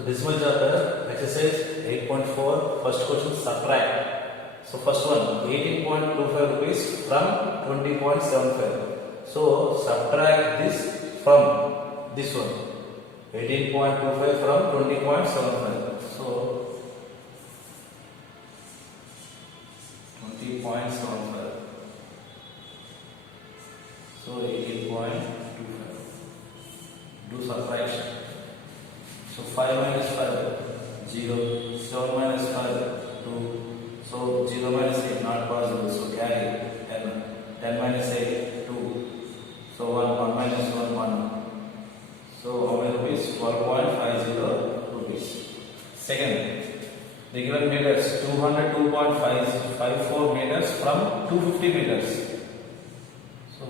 So this much chapter exercise 8.4 first question subtract. So first one 18.25 rupees from 20.75. So subtract this from this one 18.25 from 20.75. So 20.75. So 18.25. Do subtraction. So 5 minus 5, 0. 7 minus 5, 2. So 0 minus 8, not possible. So carry 10. 10 minus 8, 2. So 1, 1 minus 1, 1. So how many rupees? 12.50 rupees. Second, the given meters 202.54 meters from 250 meters. So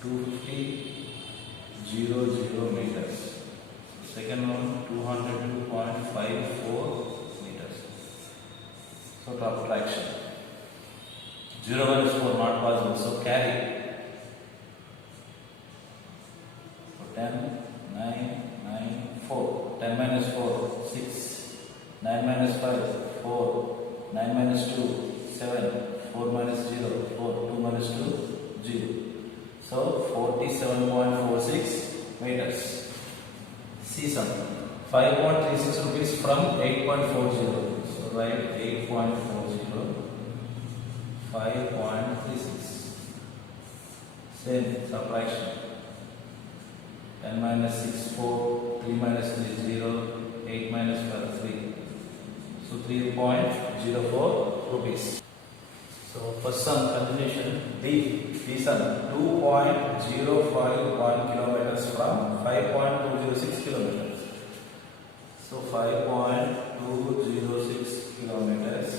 250 0 meters. Second one 202.54 meters. So subtraction. 0 minus 4 not possible. So carry. So 10, 9, 9, 4. 10 minus 4, 6. 9 minus 5, 4. 9 minus 2, 7. 4 minus 0, 4. 2 minus 2, 0. So 47.46 meters. C sum 5.36 rupees from 8.40. So write 8.40, 5.36. Same subtraction. 10 minus 6, 4. 3 minus 3, 0. 8 minus 5, 3. So 3.04 rupees. So first sum continuation D sum 2.051 kilometers from 5.206 kilometers. So 5.206 kilometers,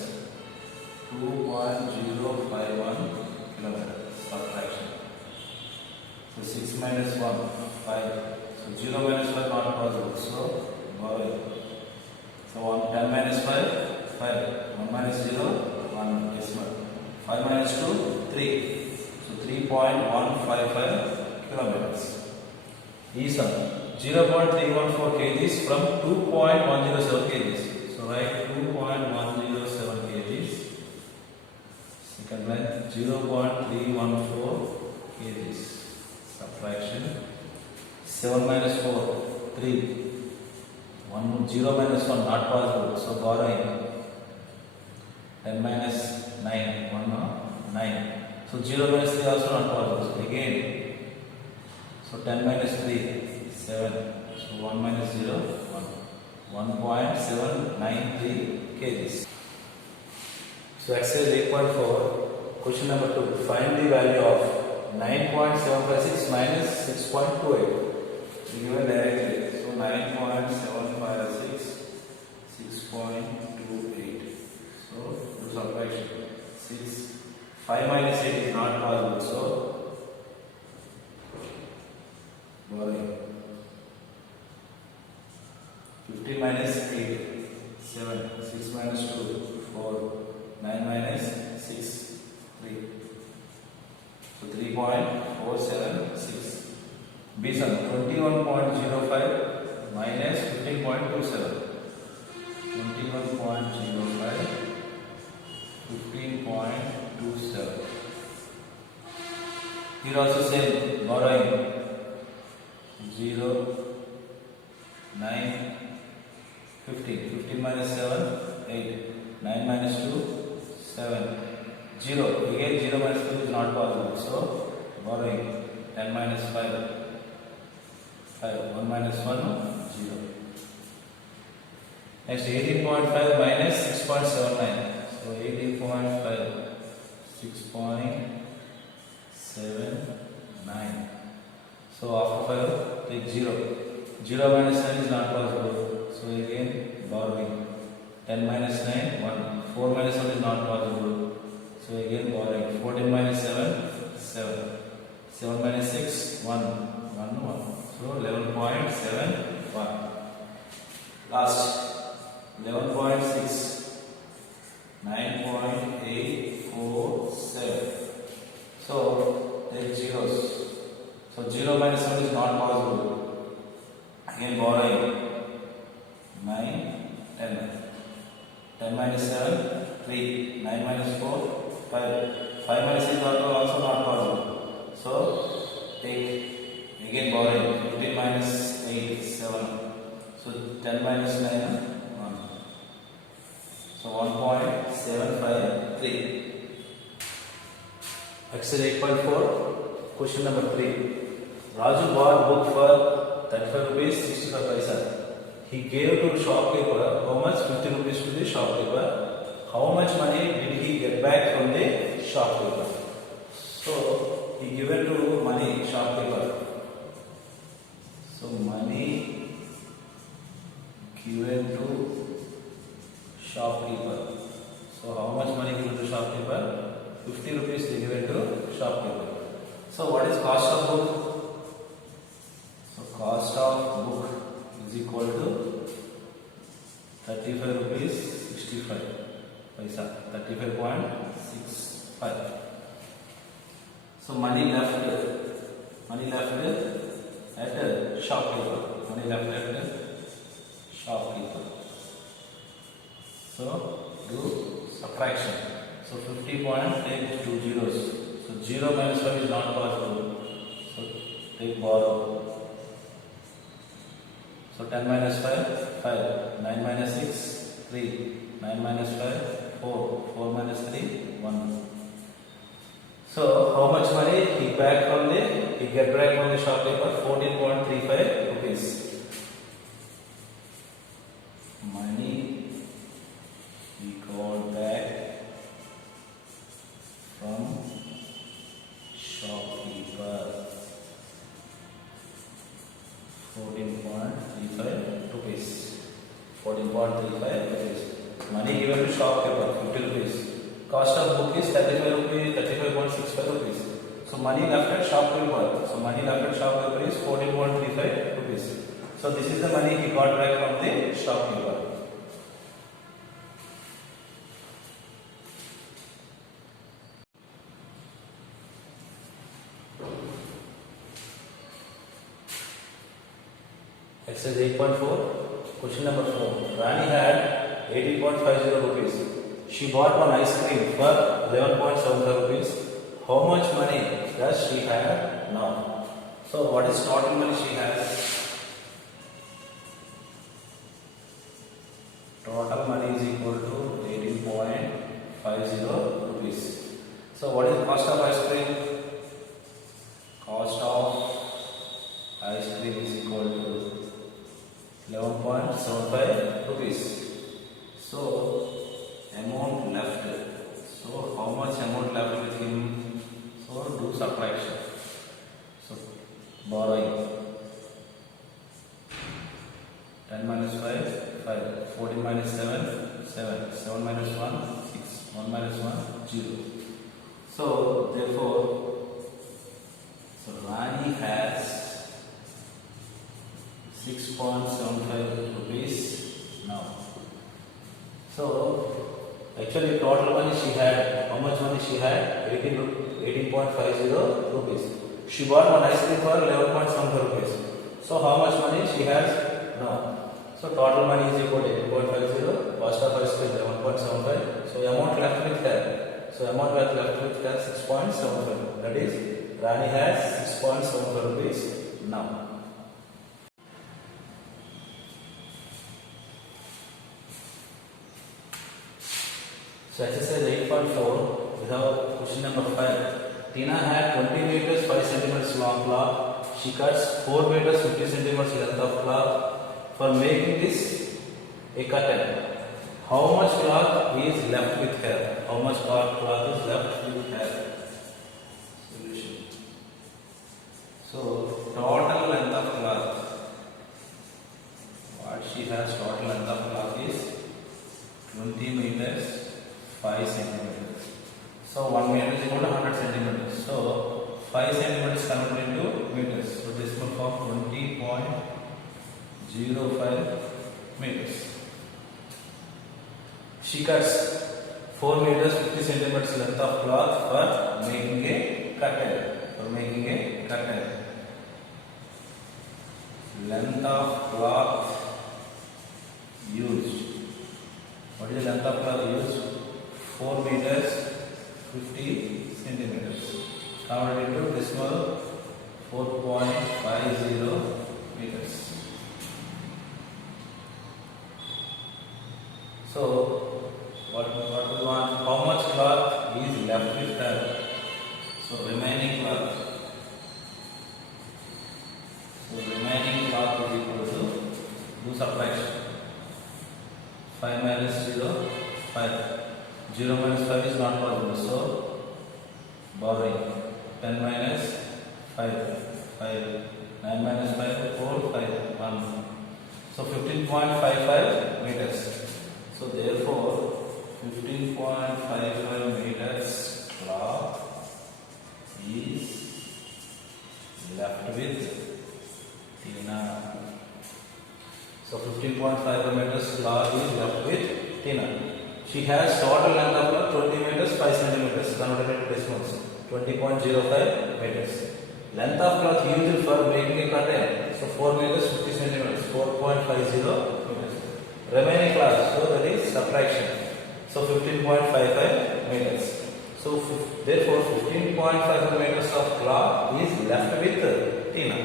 2.051 kilometers. Subtraction. So 6 minus 1, 5. So 0 minus 5 not possible. So borrow. So 10 minus 5, 5. 1 minus 0, 1 decimal. 5 minus 2, 3. So 3.155 kilometers. E sum 0.314 kgs from 2.107 kgs. So write 2.107 kgs. Second line 0.314 kgs. Subtraction. 7 minus 4, 3. 0 minus 1 not possible. So borrowing. 10 minus 9, 1 no? 9. So 0 minus 3 also not possible. So again, so 10 minus 3, 7. So 1 minus 0, 1. 1.793 kgs. So exercise 8.4, question number 2. Find the value of 9.756 minus 6.28. Given directly. So 9.756, 6.28. So do subtraction. 6. 5 minus 8 is not possible. So borrowing. 15 minus 8, 7. 6 minus 2, 4. 9 minus 6, 3. So 3.476. B sum 21.05 minus 15.27. 21.05, 15.27. Here also same, borrowing 0, 9, 15. 15 minus 7, 8. 9 minus 2, 7. 0. Again 0 minus 2 is not possible. So borrowing 10 minus 5, 5. 1 minus 1, 0. Next 18.5 minus 6.79. So 18.5, 6.79. So after 5, take 0. 0 minus 9 is not possible. So again borrowing. 10 minus 9, 1. 4 minus 1 is not possible. So again borrowing. 14 minus 7, 7. 7 minus 6, 1. 1, 1. So 11.71. Last 11.6, 9.847. So take zeros. So 0 minus 1 is not possible. Again borrowing. So 10 minus 9, 1. So 1.753. Exercise 8.4, question number 3. Raju bought book for 35 rupees 65 paisa. He gave to shopkeeper how much? 50 rupees to the shopkeeper. How much money did he get back from the shopkeeper? So he given to money shopkeeper. So money given to shopkeeper. So how much money given to shopkeeper? 50 rupees they given to shopkeeper. So what is cost of book? So cost of book is equal to 35 rupees 65 paisa, 35.65. So money left at shopkeeper. Money left at shopkeeper. So do subtraction. So 50 point, take 2 zeros. So 0 minus 5 is not possible. So take borrow. So 10 minus 5, 5. 9 minus 6, 3. 9 minus 5, 4. 4 minus 3, 1. So how much money he get back from the shopkeeper? 14.35 rupees. Money he got back from shopkeeper, 14.35 rupees. 14.35 rupees. Money given to shopkeeper, 50 rupees. Cost of book is 35 rupees, 35.65 rupees. So money left at shopkeeper. So money left at shopkeeper is 14.35 rupees. So this is the money he got back from the shopkeeper. Exercise 8.4, question number 4. Rani had 18.50 rupees. She bought one ice cream for 11.75 rupees. How much money does she have now? So what is total money she has? Total money is equal to 18.50 rupees. So what is the cost of ice cream? Cost of ice cream is equal to 11.75 rupees. So amount left. So how much amount left with him? So do subtraction. So borrowing. 10 minus 5, 5. 14 minus 7, 7. 7 minus 1, 6. 1 minus 1, 0. So therefore, so Rani has 6.75 rupees now. So actually total money she had, how much money she had? 18.50 rupees. She bought one ice cream for 11.75 rupees. So how much money she has now? So total money is equal to 18.50, cost of ice cream 11.75. So amount left with her. So amount left with her 6.75. That is, Rani has 6.75 rupees now. So exercise 8.4, we have question number 5. Tina had 20 meters 5 centimeters long cloth. She cuts 4 meters 50 centimeters length of cloth for making this a curtain. How much cloth is left with her? How much cloth is left with her? Solution. So total length of cloth. What she has total length of cloth is 20 meters 5 centimeters. So 1 meter is equal to 100 centimeters. So 5 centimeters converted into meters. So decimal form 20.05 meters. She cuts 4 meters 50 centimeters length of cloth for making a curtain. Length of cloth used. What is the length of cloth used? 4 meters 50 centimeters. Converted into decimal 4.50 meters. So what we want? How much cloth is left with her? So remaining cloth. So remaining cloth is equal to, do subtraction. 5 minus 0, 5. 0 minus 5 is not possible. So borrowing. 10 minus 5, 5. 9 minus 5, 4, 5, 1. So 15.55 meters. So therefore 15.55 meters cloth is left with Tina. So 15.5 meters cloth is left with Tina. She has total length of cloth 20 meters 5 centimeters, converted into decimals, 20.05 meters. Length of cloth used for making a curtain, so 4 meters 50 centimeters, 4.50 meters. Remaining cloth, so that is subtraction. So 15.55 meters. So therefore 15.55 meters of cloth is left with Tina.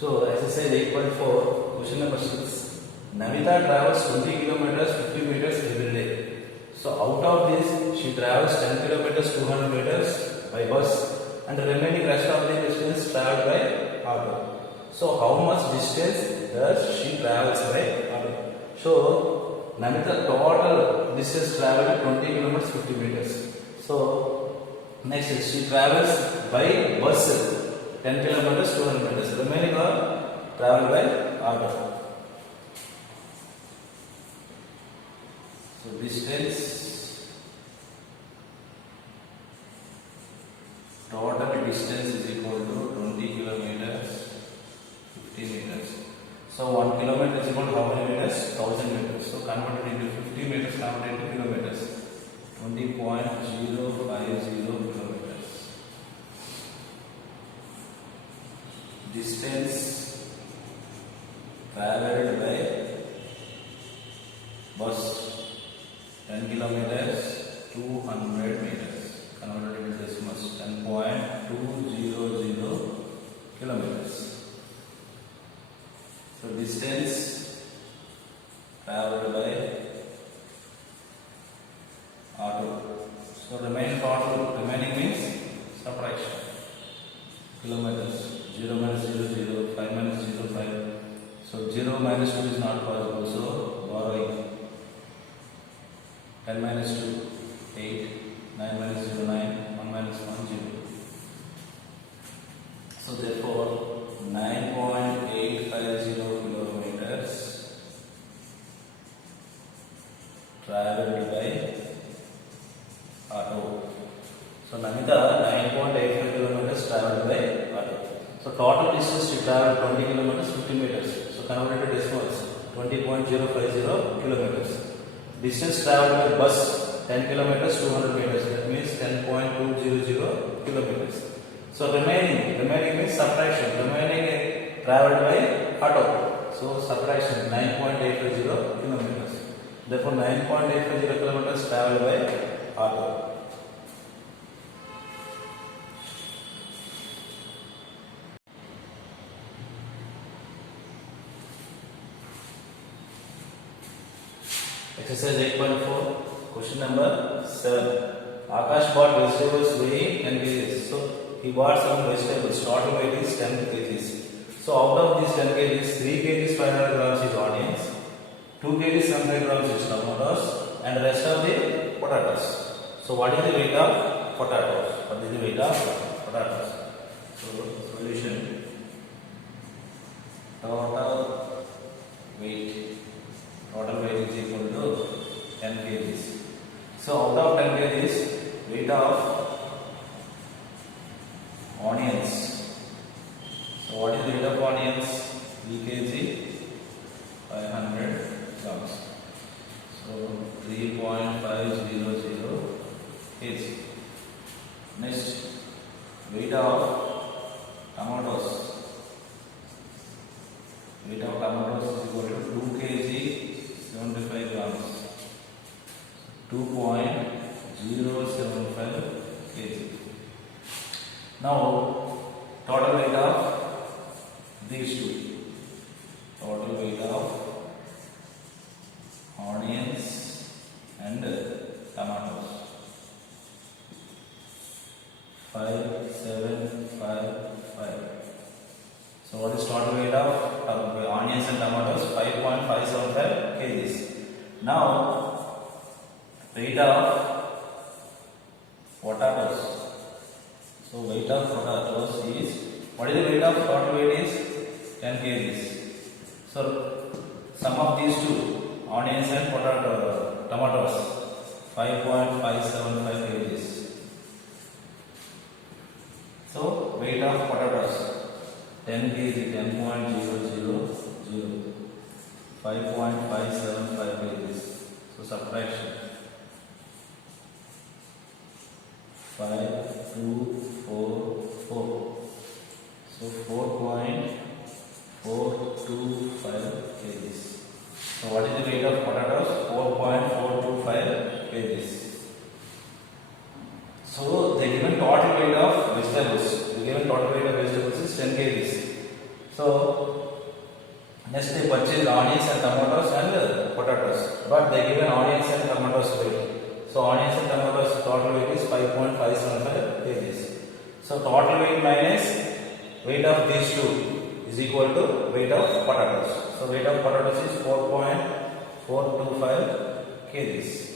So exercise 8.4, question number 6. Namita travels 20 kilometers 50 meters every day. So out of this, she travels 10 kilometers 200 meters by bus, and the remaining rest of the distance traveled by auto. So how much distance does she travels by auto? So Namita total distance traveled 20 kilometers 50 meters. So next is she travels by bus 10 kilometers 200 meters. Remaining are traveled by auto. So distance, total distance is equal to 20 kilometers 50 meters. So 1 kilometer is equal to how many meters? 1000 meters. So converted into 50 meters, converted into kilometers. 20.050 kilometers. Distance traveled by bus 10 kilometers 200 meters, converted into decimals, 10.200 kilometers. So distance traveled by auto. So remaining means subtraction. Kilometers, 0 minus 0, 0, 5 minus 0, 5. So 0 minus 2 is not possible, so borrowing. 10 minus 2, 8, 9 minus 0, 9, 1 minus 1, 0. So therefore 9.850 kilometers traveled by auto. So Namita 9.85 kilometers traveled by auto. So total distance she traveled 20 kilometers 50 meters. So converted to decimals, 20.050 kilometers. Distance traveled by bus 10 kilometers 200 meters. That means 10.200 kilometers. So remaining means subtraction. Remaining traveled by auto. So subtraction 9.850 kilometers. Therefore 9.850 kilometers traveled by auto. Exercise 8.4, question number 7. Akash bought vegetables weighing 10 kgs. So he bought some vegetables. Total weight is 10 kgs. So out of these 10 kgs, 3 kgs 500 grams is onions, 2 kgs 75 grams is tomatoes, and the rest of the potatoes. So what is the weight of potatoes? What is the weight of potatoes? So solution. Total weight is equal to 10 kgs. So out of 10 kgs, weight of onions. So what is the weight of onions? 3 kg 500 grams. So 3.500 kg. Next, weight of tomatoes. Weight of tomatoes is equal to 2 kg 75 grams. 2.075 kg. Now total weight of these two. Total weight of onions and tomatoes. 5755. So what is total weight of onions and tomatoes? 5.575 kgs. Now weight of potatoes. So weight of potatoes is, what is the weight of total weight is 10 kgs. So sum of these two, onions and tomatoes, 5.575 kgs. So weight of potatoes 10 kg, 10.000, 5.575 kgs. So subtraction 5, 2, 4, 4. So 4.425 kgs. So what is the weight of potatoes? 4.425 kgs. So the given total weight of vegetables. The given total weight of vegetables is 10 kgs. So next they purchase onions and tomatoes and potatoes. But they given onions and tomatoes weight. So onions and tomatoes total weight is 5.575 kgs. So total weight minus weight of these two is equal to weight of potatoes. So weight of potatoes is 4.425 kgs.